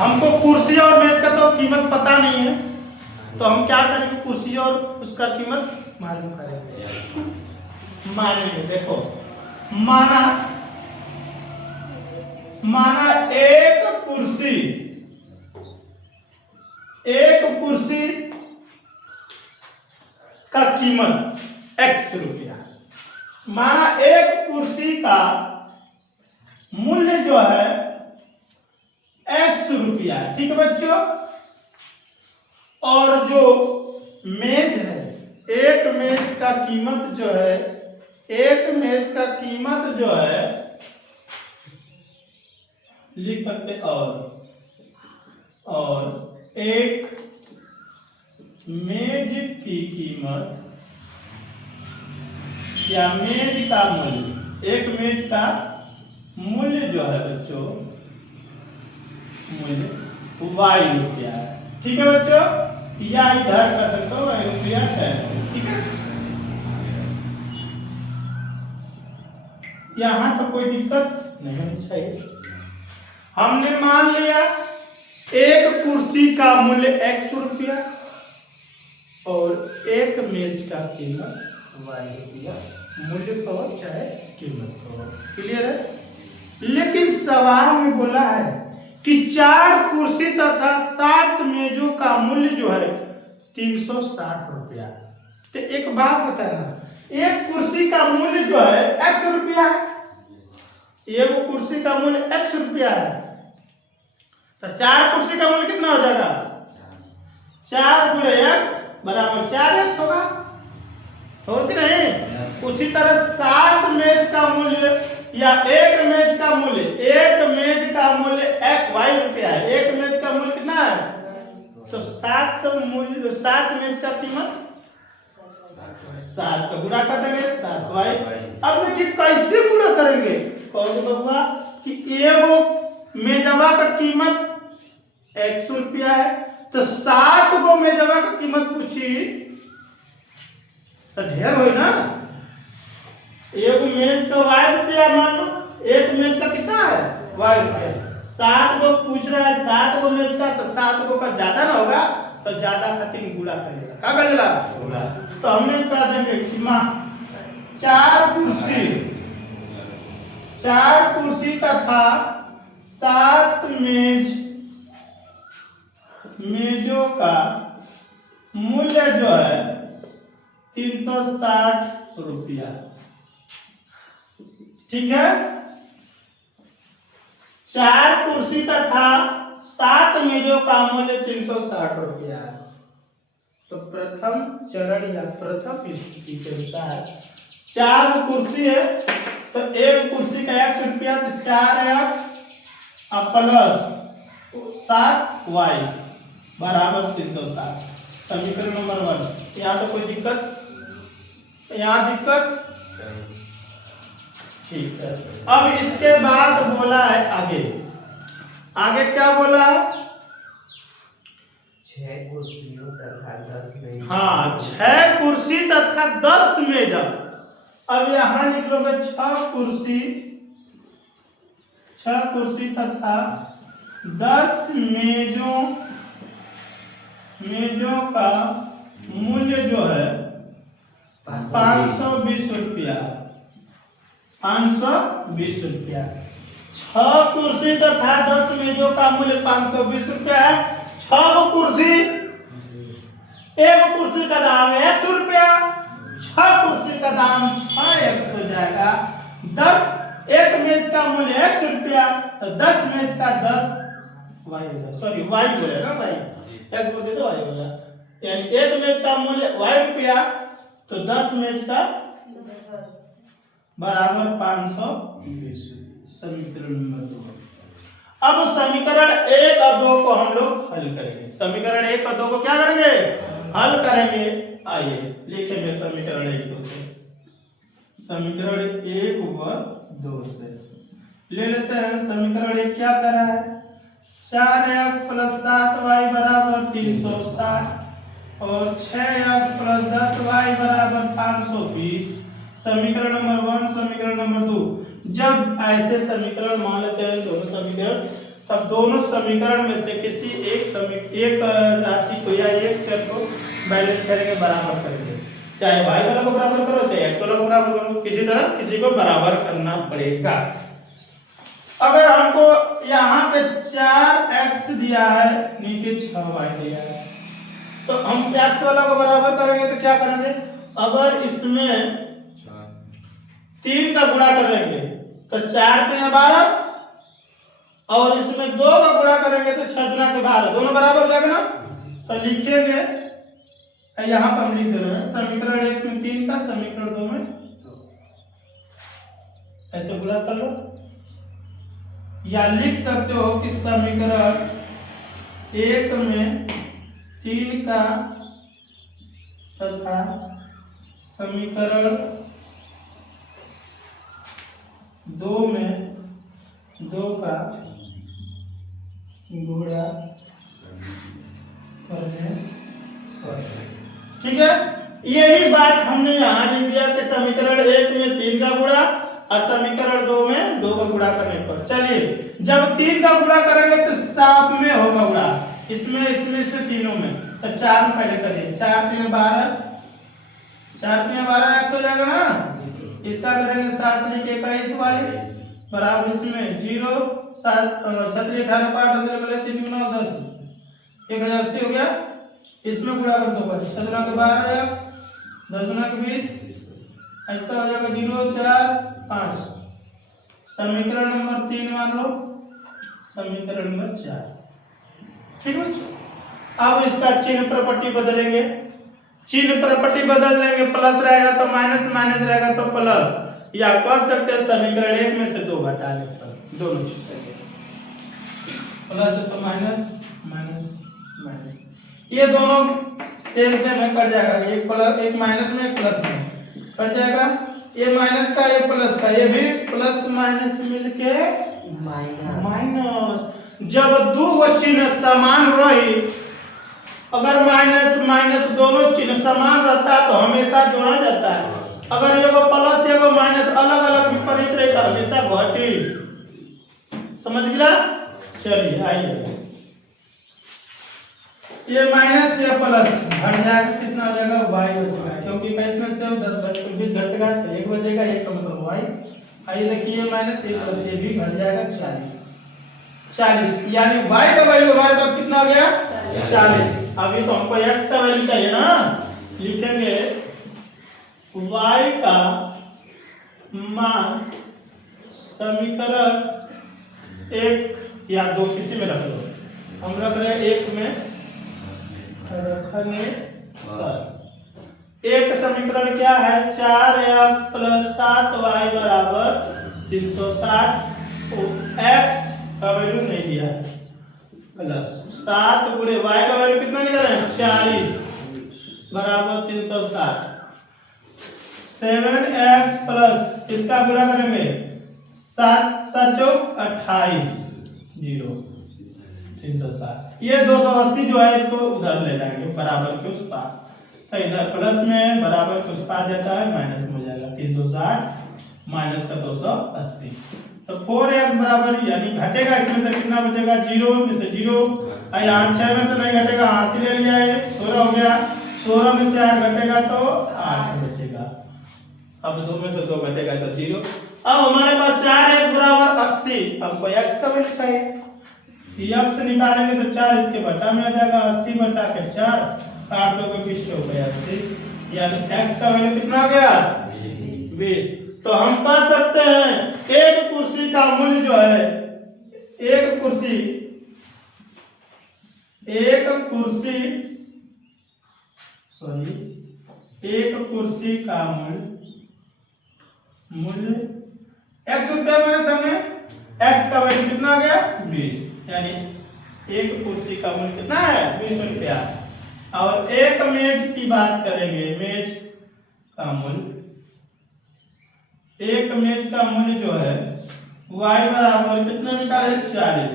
हमको कुर्सी और मेज का तो कीमत पता नहीं है, तो हम क्या करेंगे, कुर्सी और उसका कीमत मालूम करेंगे। मानेंगे, देखो माना एक कुर्सी का कीमत x रुपया। माना एक कुर्सी का मूल्य जो है x रुपया, ठीक है बच्चों। और जो मेज है, एक मेज का कीमत जो है, लिख सकते और एक मेज की कीमत या मेज का मूल्य, एक मेज का मूल्य जो है बच्चों, मूल्य y रुपया है, ठीक है बच्चों। या इधर कर सकते हो y रुपया कैसे, ठीक है। यहाँ तो कोई दिक्कत नहीं होनी चाहिए। हमने मान लिया एक कुर्सी का मूल्य x रुपया और एक मेज का कीमत y रुपया, मूल्य कहो चाहे कीमत कहो, क्लियर है। लेकिन सवाल में बोला है कि 4 कुर्सी तथा 7 मेजों का मूल्य जो है 360 रुपया। तो एक बात बताना, एक कुर्सी का मूल्य जो है x रुपया है, एक कुर्सी का मूल्य x रुपया है, तो 4 कुर्सी का मूल्य कितना हो जाएगा, 4 गुणे x बराबर 4x होगा, हो कि नहीं। उसी तरह 7 मेज का मूल्य या एक मेज का मूल्य, x y रुपया है, एक मेज का मूल्य कितना है, तो 7 मेज का कीमत 7 का गुणा कर देंगे 7y। अब देखिए कैसे गुणा करेंगे, कहोगे बबुआ कि एगो मेजवा का कीमत x रुपया है, तो 7 गो मेजवा का कीमत पूछी तो ढेर हो ना। एक मेज का y रुपया, मान लो एक मेज का कितना है y रुपया, 7 गो पूछ रहा है, 7 गो मेज का, तो 7 गो का ज्यादा ना होगा, तो ज्यादा खातिर गुणा करेगा, क्या करेगा गुणा। तो हमने कह देंगे कि मां 4 कुर्सी तथा 7 मेजों का मूल्य जो है 360 रुपया, ठीक है। 4 कुर्सी तथा 7 मेजों का मूल्य 360 रुपया है। तो प्रथम चरण या प्रथम स्थिति के अनुसार 4 कुर्सी है, तो एक कुर्सी का x रुपया, तो 4x प्लस 7y बराबर 360, समीकरण नंबर 1। यहाँ तो कोई दिक्कत, यहाँ दिक्कत, ठीक है। अब इसके बाद बोला है आगे क्या बोला है, 6 कुर्सियों तथा 10 मेज। हाँ, 6 कुर्सी तथा 10 मेज। अब यहाँ लिख लोगे 6 कुर्सी तथा 10 मेजों का मूल्य जो है 520 रुपया, 520 रुपया। 6 कुर्सी तथा 10 मेजों का मूल्य 520 रुपया है। 6 कुर्सी, एक कुर्सी का दाम 100 रुपया, 6 कुर्सी का दाम 6x हो जाएगा। 10 एक मेज का मूल्य 100 रुपया, तो 10 मेज का 10 y होगा, सॉरी y बोलेगा भाई, x बोल दे तो y होगा, यानी एक मेज का मूल्य y रुपया, तो 10 मेज का बराबर 520, समीकरण नंबर 2। अब समीकरण 1 और 2 को हम लोग हल करेंगे। समीकरण 1 और 2 को क्या करेंगे, हल करेंगे। आइए लिखेंगे समीकरण 1 2 से, समीकरण 1 व 2 से ले लेते हैं। समीकरण 1 क्या कर रहा है, 4x प्लस 7y बराबर 360 और 6x प्लस 10y बराबर 520। समीकरण नंबर 1, समीकरण नंबर 2। जब ऐसे समीकरण मान लेते हैं, दोनों समीकरण, तब दोनों समीकरण में से किसी एक राशि को या एक चर को बैलेंस करेंगे, बराबर करेंगे। चाहे y वाला को बराबर करो, चाहे x वाला को बराबर करो, किसी तरह किसी को बराबर करना पड़ेगा। अगर हमको यहाँ पे 4x दिया है, नीचे 6y दिया है, तो हम x वाला को बराबर करेंगे तो क्या करेंगे? अगर इसमें 3 का गुणा करेंगे तो 4 3 12, और इसमें 2 का गुणा करेंगे तो 6 गुना के 12, दोनों बराबर हो जाएगा ना। तो लिखेंगे, यहाँ पर हम लिख दे रहे हैं समीकरण 1 में 3 का, समीकरण 2 में, ऐसे गुणा कर लो। या लिख सकते हो कि समीकरण 1 में 3 का तथा समीकरण 2 में 2 का गुणा करने पर। ठीक है, यही बात हमने यहाँ लिख दिया कि समीकरण 1 में 3 का गुणा और समीकरण 2 में 2 का गुणा करने पर। चलिए, जब 3 का गुणा करेंगे तो साथ में होगा गुणा, इसमें तीनों में, तो 4 में पहले करिए। 4 3 12, 4 3 12 x हो जाएगा ना। इसका करेंगे 7 लिख 21y बराबर इसमें 0 7 36 18 5 10 3 9 10 1080 हो गया। इसमें गुणा कर दो, 6 गुना के 12x, 10 गुना के 20, इसका हो जाएगा 0 4 5। समीकरण नंबर 3 मान लो, समीकरण नंबर 4। ठीक है, अब इसका चिन्ह प्रॉपर्टी बदलेंगे। चिन्ह प्रॉपर्टी बदल लेंगे, प्लस रहेगा तो माइनस, माइनस रहेगा तो प्लस, या कह सकते हैं समीकरण 1 में से 2 घटाने पर दोनों चीज से, प्लस है तो माइनस, माइनस माइनस, ये दोनों सेम सेम है, कट जाएगा। एक प्लस, एक माइनस में, एक प्लस में कट जाएगा। ये माइनस का, ये प्लस का, ये भी प्लस माइनस मिलके माइनस। जब दो चिन्ह समान रही, अगर माइनस माइनस दोनों चिन्ह समान रहता है तो हमेशा जोड़ा जाता है। अगर एगो प्लस एगो माइनस अलग अलग विपरीत रहे तो हमेशा घटी। समझ गया? चलिए आइए, ये माइनस या प्लस घट जाएगा, कितना हो जाएगा? y बचेगा, क्योंकि 21 में से 10 20 घटेगा तो 1 बचेगा, 1 का मतलब y। आइए देखिए, माइनस 1 प्लस ये भी घट जाएगा 40, यानी y का वैल्यू हमारे पास कितना हो गया? 40। अभी तो हमको x का वैल्यू चाहिए ना, लिखेंगे y का मान समीकरण 1 या 2 किसी में रख लो, हम रख रहे हैं 1 में रखने पर। एक समीकरण क्या है? 4x प्लस 7y बराबर 360। x का वैल्यू नहीं दिया है, प्लस 7 गुणे y का वैल्यू कितना निकल रहा है? 40 बराबर 360। 7x प्लस इसका गुणा करेंगे 7 7 चौक 28 0 360। ये 280 जो है इसको उधर ले जाएंगे बराबर के उस पार, तो इधर प्लस में बराबर के उस पार जाता है, माइनस में हो जाएगा 360 माइनस का 280। तो 4x बराबर, यानी घटेगा इसमें से कितना बचेगा? 0 में से 0, और यहाँ 6 में से नहीं घटेगा, हासिल ले लिया है 16 हो गया। 16 में से 8 घटेगा तो 8 बचेगा। अब 2 में से 2 घटेगा तो 0। अब हमारे पास 4x बराबर 80, हमको x का वैल्यू चाहिए। x निकालेंगे तो 4 इसके बटा में आ जाएगा, 80 बटा के 4, 8 2 के 20 हो गया 80, यानी x का वैल्यू कितना हो गया? 20। तो हम कह सकते हैं एक कुर्सी का मूल्य जो है, एक कुर्सी का मूल्य x रुपया मैंने हमने, x का वैल्यू कितना आ गया? 20, यानी एक कुर्सी का मूल्य कितना है? 20 रुपया। और एक मेज की बात करेंगे, मेज का मूल्य, एक मेज का मूल्य जो है y बराबर कितना निकाले? 40।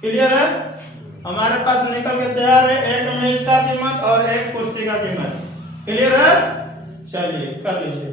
क्लियर है? हमारे पास निकल के तैयार है एक मेज का कीमत और एक कुर्सी का कीमत। क्लियर है? चलिए कर लीजिए।